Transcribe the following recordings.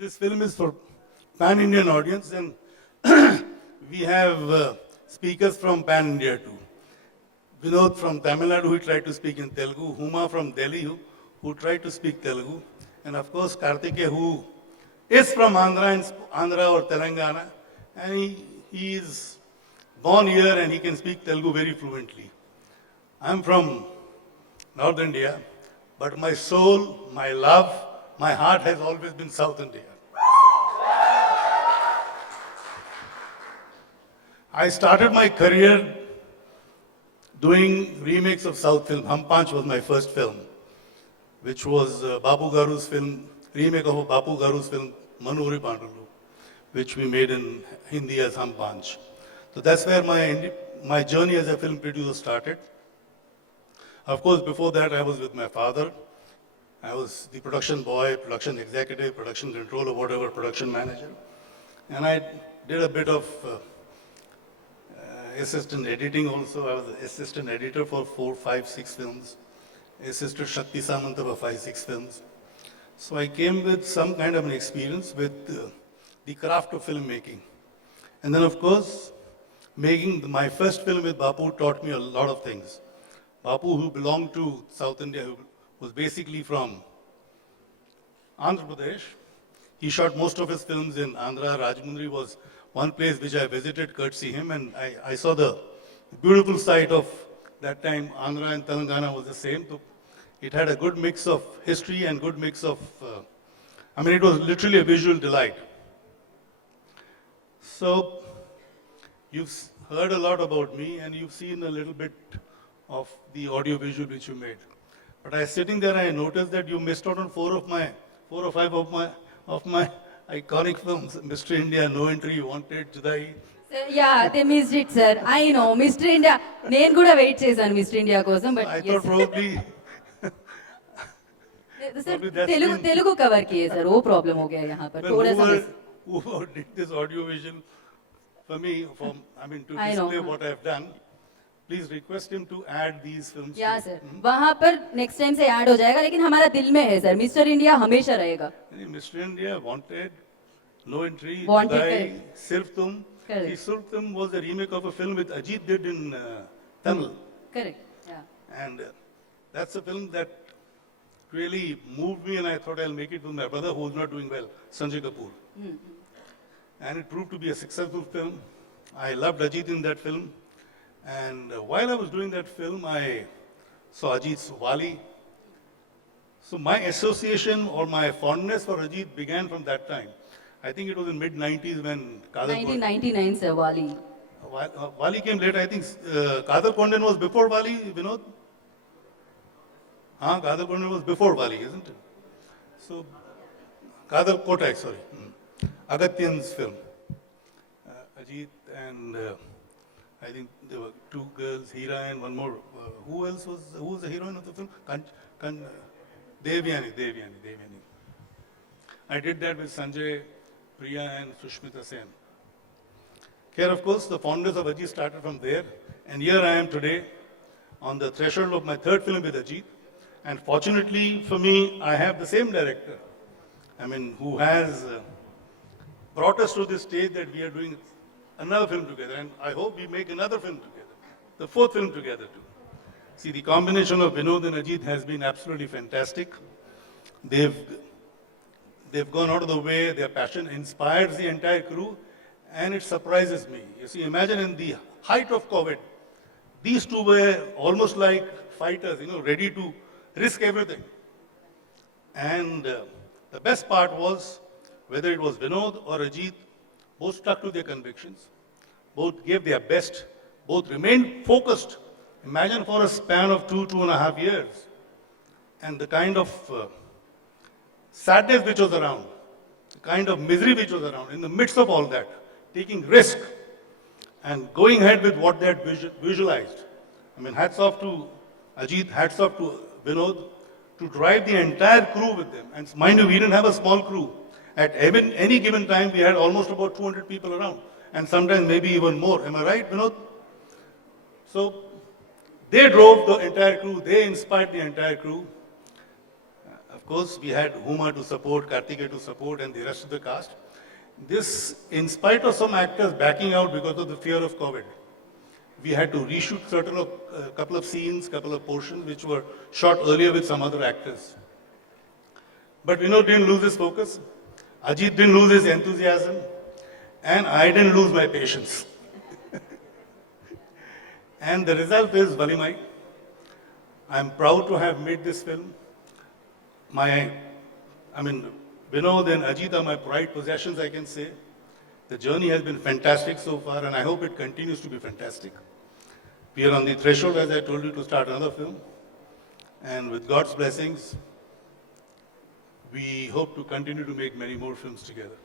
this film is for pan-Indian audience, and we have speakers from pan-India too. Vinod from Tamil Nadu, who tried to speak in Telugu. Huma from Delhi, who tried to speak Telugu. And of course, Karthikeya, who is from Andhra or Telangana. And he is born here and he can speak Telugu very fluently. I'm from North India, but my soul, my love, my heart has always been South India. I started my career doing remakes of South film. Hum Panch was my first film, which was Babu Garu's film, remake of Babu Garu's film, Manuri Pandulu, which we made in Hindi as Hum Panch. So that's where my journey as a film producer started. Of course, before that, I was with my father. I was the production boy, production executive, production controller, whatever, production manager. And I did a bit of assistant editing also. I was assistant editor for 4, 5, 6 films. Assistant Shakti Samanta for 5, 6 films. So I came with some kind of an experience with the craft of filmmaking. And then, of course, making my first film with Bapu taught me a lot of things. Bapu, who belonged to South India, who was basically from Andhra Pradesh. He shot most of his films in Andhra. Rajmundry was one place which I visited courtesy him, and I saw the beautiful side of that time. Andhra and Telangana was the same. So it had a good mix of history and good mix of, it was literally a visual delight. So you've heard a lot about me and you've seen a little bit of the audio visual which you made. But I was sitting there and I noticed that you missed out on 4 or 5 of my iconic films. Mr. India, No Entry, Wanted, Judai. Yeah, they missed it, sir. I know. Mr. India, నేను కూడా wait చేశాను mister India కోసం but I thought probably sir Telugu cover किए sir वो problem हो गया यहाँ पर थोड़ा सा whoever did this audio visual for me, to display what I've done, please request him to add these films. या सर वहाँ पर नेक्स्ट टाइम से ऐड हो जाएगा लेकिन हमारा दिल में है सर मिस्टर इंडिया हमेशा रहेगा. Mr. India, Wanted, No Entry, Wanted, Judai, Sirf Tum. See, Sirf Tum was a remake of a film which Ajith did in Tamil. Correct. Yeah. And that's a film that really moved me, and I thought I'll make it with my brother who was not doing well, Sanjay Kapoor. And it proved to be a successful film. I loved Ajith in that film. And while I was doing that film, I saw Ajith's Wali. So my association or my fondness for Ajith began from that time. I think it was in mid-90s when Kadar 1999 sir Wali. Wali came later. I think Kadar Kondan was before Wali, Vinod? Kadar Kondan was before Wali, isn't it? So, Kadar Kotak, sorry. Agatyan's film. Ajith and I think there were 2 girls, Hira and one more. Who was the heroine of the film? Devyani. I did that with Sanjay, Priya and Sushmita Sen. Here, of course, the fondness of Ajit started from there. And here I am today on the threshold of my 3rd film with Ajit. And fortunately for me, I have the same director. Who has brought us to this stage that we are doing another film together. And I hope we make another film together. The 4th film together too. See, the combination of Vinod and Ajit has been absolutely fantastic. They've gone out of the way, their passion inspires the entire crew, and it surprises me. You see, imagine in the height of COVID, these 2 were almost like fighters, ready to risk everything. And the best part was, whether it was Vinod or Ajit, both stuck to their convictions, both gave their best, both remained focused. Imagine for a span of 2.5 years, and the kind of sadness which was around, the kind of misery which was around, in the midst of all that, taking risk and going ahead with what they had visualized. Hats off to Ajit, hats off to Vinod, to drive the entire crew with them. And mind you, we didn't have a small crew. At any given time, we had almost about 200 people around, and sometimes maybe even more. Am I right, Vinod? So, they drove the entire crew, they inspired the entire crew. Of course, we had Huma to support, Karthikeya to support, and the rest of the cast. This, in spite of some actors backing out because of the fear of COVID, we had to reshoot couple of scenes, couple of portions which were shot earlier with some other actors. But Vinod didn't lose his focus, Ajith didn't lose his enthusiasm, and I didn't lose my patience. And the result is Valimai. I'm proud to have made this film. Vinod and Ajith are my pride possessions, I can say. The journey has been fantastic so far, and I hope it continues to be fantastic. We are on the threshold, as I told you, to start another film. And with God's blessings, we hope to continue to make many more films together.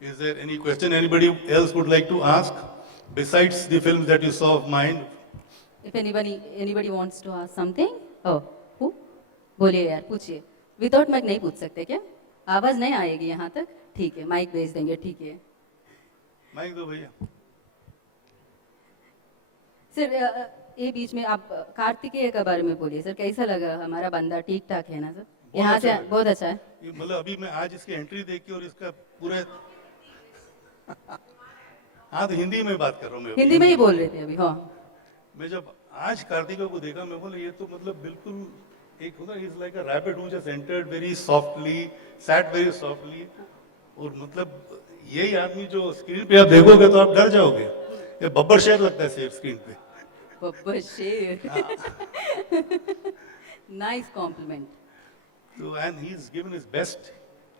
Is there any question anybody else would like to ask, besides the films that you saw of mine? If anybody wants to ask something, oh, who? बोलिए यार, पूछिए. Without mic नहीं पूछ सकते क्या? आवाज नहीं आएगी यहाँ तक? ठीक है, माइक भेज देंगे, ठीक है. माइक दो भैया. सर, ये बीच में आप कार्तिकेय के बारे में बोलिए सर, कैसा लगा? हमारा बंदा ठीक ठाक है ना सर? यहाँ से बहुत अच्छा है. मतलब अभी मैं आज इसकी एंट्री देख के और इसका पूरे हाँ, तो हिंदी में बात कर रहा हूँ मैं. हिंदी में ही बोल रहे थे अभी. हाँ, मैं जब आज कार्तिकेय को देखा, मैं बोला ये तो मतलब बिल्कुल एक होता है, is like a rapid who just entered very softly, sat very softly. और मतलब यही आदमी जो स्क्रीन पे आप देखोगे तो आप डर जाओगे. ये बब्बर शेर लगता है शेर स्क्रीन पे. बब्बर शेर. Nice compliment. So, and he's given his best.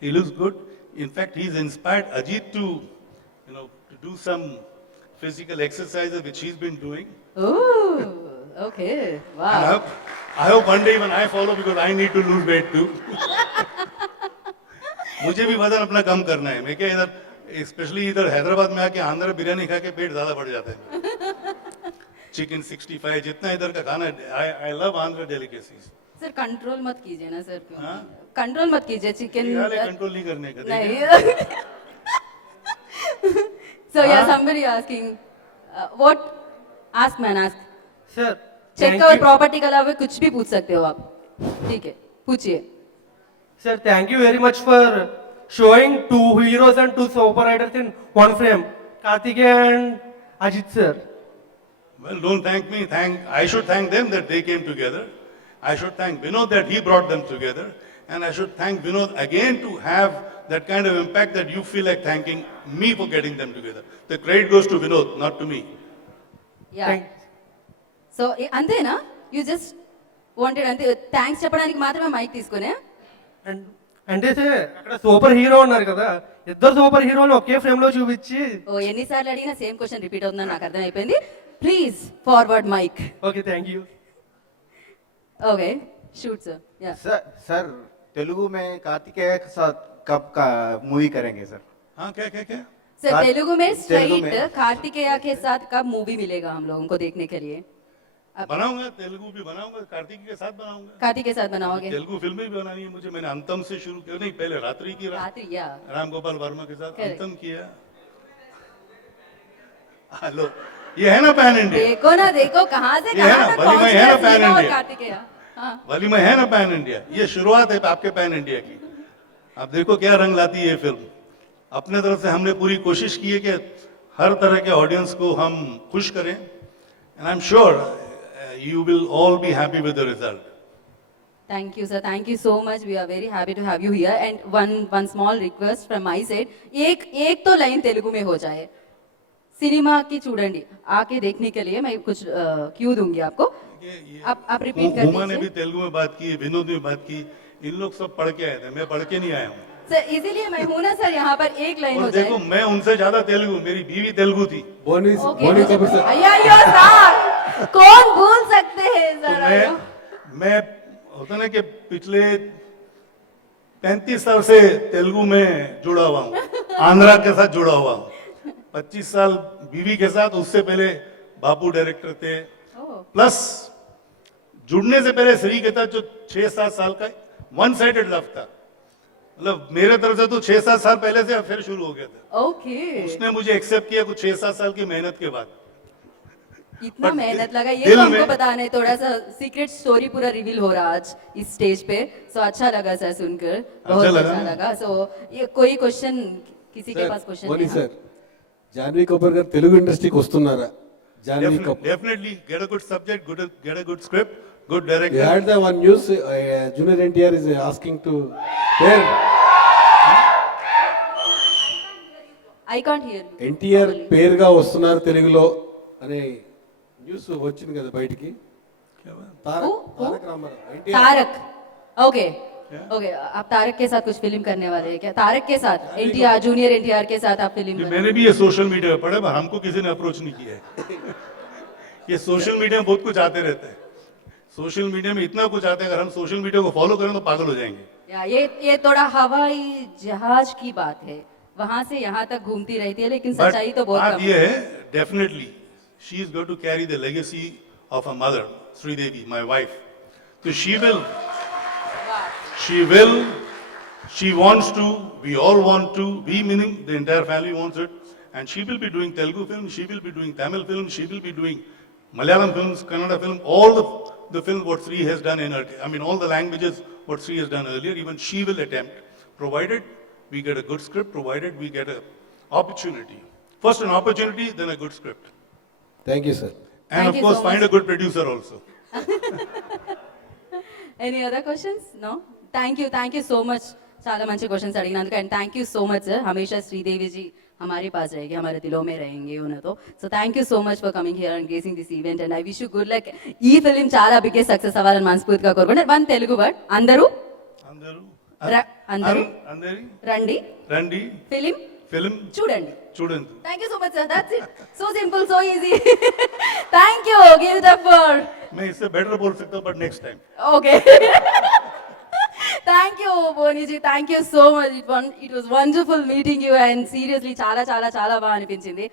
He looks good. In fact, he's inspired Ajith to do some physical exercises which he's been doing. Oh, okay. Wow. I hope one day even I follow, because I need to lose weight too. मुझे भी वजन अपना कम करना है. मैं क्या इधर, specially इधर हैदराबाद में आके आंध्र बिरयानी खा के पेट ज्यादा बढ़ जाता है. चिकन 65 जितना इधर का खाना, I love Andhra delicacies. Sir control मत कीजिए ना सर. क्यों कंट्रोल मत कीजिए? चिकन कंट्रोल नहीं करने का. नहीं. So yeah, somebody asking, what? Ask man, ask. Sir, check और प्रॉपर्टी के अलावा कुछ भी पूछ सकते हो आप. ठीक है, पूछिए. Sir, thank you very much for showing two heroes and two super riders in one frame, Karthikeya and Ajith sir. Well, don't thank me. I should thank them that they came together. I should thank Vinod that he brought them together. And I should thank Vinod again to have that kind of impact that you feel like thanking me for getting them together. The credit goes to Vinod, not to me. Yeah. So అంతేనా? You just wanted అంతే thanks చెప్పడానికి మాత్రమే mic తీసుకునే? అంటే అక్కడ super hero ఉన్నారు కదా, ఇద్దరు సూపర్ హీరోలు ఒకే ఫ్రేమ్ లో చూపించి. ఓ, ఎన్నిసార్లు అడిగినా సేమ్ క్వశ్చన్ రిపీట్ అవుతుందని నాకు అర్థమైపోయింది. Please forward mic. Okay, thank you. Okay, shoot sir. या सर तेलुगु में कार्तिकेय के साथ कब का मूवी करेंगे सर? हाँ, क्या? सर तेलुगु में तेलुगु स्ट्रेट में कार्तिकेया के साथ कब मूवी मिलेगा हम लोगों को देखने के लिए? बनाऊंगा, तेलुगु भी बनाऊंगा, कार्तिकेय के साथ बनाऊंगा. कार्तिक के साथ बनाओगे? तेलुगु फिल्में भी बनानी है मुझे. मैंने अंतम से शुरू किया, नहीं पहले रात्रि की रात्रि, या राम गोपाल वर्मा के साथ Correct. अंतम किया. हेलो, ये है ना पैन इंडिया. देखो ना, देखो कहाँ से ये है कहाँ ना, तक वलीमा पहुंच है ना गया पैन सीमा और इंडिया. कार्तिकेया. हाँ, वलीमा है ना पैन इंडिया. ये शुरुआत है आपके पैन इंडिया की. आप देखो क्या रंग लाती है ये फिल्म. अपने तरफ से हमने पूरी कोशिश की है कि हर तरह के ऑडियंस को हम खुश करें. And I am sure you will all be happy with the result. Thank you sir, thank you so much. We are very happy to have you here. And one small request from my side. एक तो line Telugu में हो जाए. Cinema की चूड़ंडी आके देखने के लिए मैं कुछ क्यू दूंगी आपको. आप रिपीट कर हुमा ने भी दीजिए. तेलुगु में बात की, विनोद ने बात की. इन लोग सब पढ़ के आए थे, मैं पढ़ के नहीं आया हूँ. सर इसीलिए मैं हूं ना सर, यहाँ पर एक लाइन हो और जाए. देखो, मैं उनसे ज्यादा तेलुगु, मेरी बीवी तेलुगु थी. बोनी Okay, कपूर सर, अय्यो सर, कौन भूल सकते हैं तो सर? मैं होता ना कि पिछले 35 साल से तेलुगु में जुड़ा हुआ हूँ, आंध्रा के साथ जुड़ा हुआ हूँ. 25 साल बीवी के साथ, उससे पहले बापू डायरेक्टर थे. प्लस जुड़ने से पहले श्री के साथ जो 6-7 साल का वन साइडेड लव था. मतलब मेरे तरफ से तो 6-7 साल पहले से अफेयर शुरू हो गया था. ओके. उसने मुझे एक्सेप्ट किया कुछ 6-7 साल की मेहनत के बाद. इतना But मेहनत लगा, ये दिल तो हमको में- पता नहीं, थोड़ा सा सीक्रेट स्टोरी पूरा रिवील हो रहा आज इस स्टेज पे. सो अच्छा लगा सर सुनकर, बहुत लगा अच्छा ना? लगा. सो ये कोई क्वेश्चन किसी के पास क्वेश्चन పోనీ है? సార్ జాన్వీ కపూర్ గారు తెలుగు ఇండస్ట్రీకి వస్తున్నారా? Janhvi Kapoor Definitely get a good subject, get a good script, good We director. had the one news, Junior NTR is asking to where I can't hear you. NTR పేరుగా వస్తున్నారు తెలుగులో అనే న్యూస్ వచ్చింది కదా బయటికి. Who? Taraka Ramarao NTR Tarak. Okay okay, आप तारक के साथ कुछ फिल्म करने वाले हैं क्या? तारक के साथ, एनटीआर, जूनियर एनटीआर के साथ आप फिल्म ये मैंने भी ये सोशल मीडिया पे पढ़ा, पर हमको किसी ने अप्रोच नहीं किया है. ये सोशल मीडिया में बहुत कुछ आते रहते हैं. सोशल मीडिया में इतना कुछ आता है, अगर हम सोशल मीडिया को फॉलो करें तो पागल हो जाएंगे. या ये थोड़ा हवाई जहाज की बात है, वहां से यहाँ तक घूमती रहती है, लेकिन But सच्चाई तो बहुत बात कम ये है. है, definitely she is going to carry the legacy of her mother, Sri Devi, my wife. So she wants to, we all want to, we meaning the entire family wants it, and she will be doing Telugu films, she will be doing Tamil films, she will be doing Malayalam films, Kannada film, all the films what Sri has done in her, I mean all the languages what Sri has done earlier, even she will attempt, provided we get a good script, provided we get a opportunity. First an opportunity, then a good script. Thank you sir. And Thank of you course, so find much. a good producer also. Any other questions? No? Thank you so much. చాలా మంచి questions అడిగినందుకు, and thank you so much sir. హమేషా శ్రీదేవి जी हमारे पास रहेगी, हमारे दिलों में रहेंगे उन्हें तो. So thank you so much for coming here and gracing this event, and I wish you good luck. ఈ ఫిలిం చాలా బిగ్గెస్ట్ సక్సెస్ అవ్వాలని మనస్ఫూర్తిగా కోరుకుంటారు. వన్ తెలుగు వర్డ్, అందరూ అందరూ అందరూ అందరి రండి, రండి ఫిలిం ఫిల్మ్ చూడండి. చూడండి. Thank you so much, sir. That's it. So simple, so easy. Thank you. Give it up for. मैं इससे बेटर बोल सकता हूँ, but next time. Okay. Thank you, Boney ji. Thank you so much. It was wonderful meeting you, and seriously, చాలా చాలా చాలా బాగా అనిపించింది.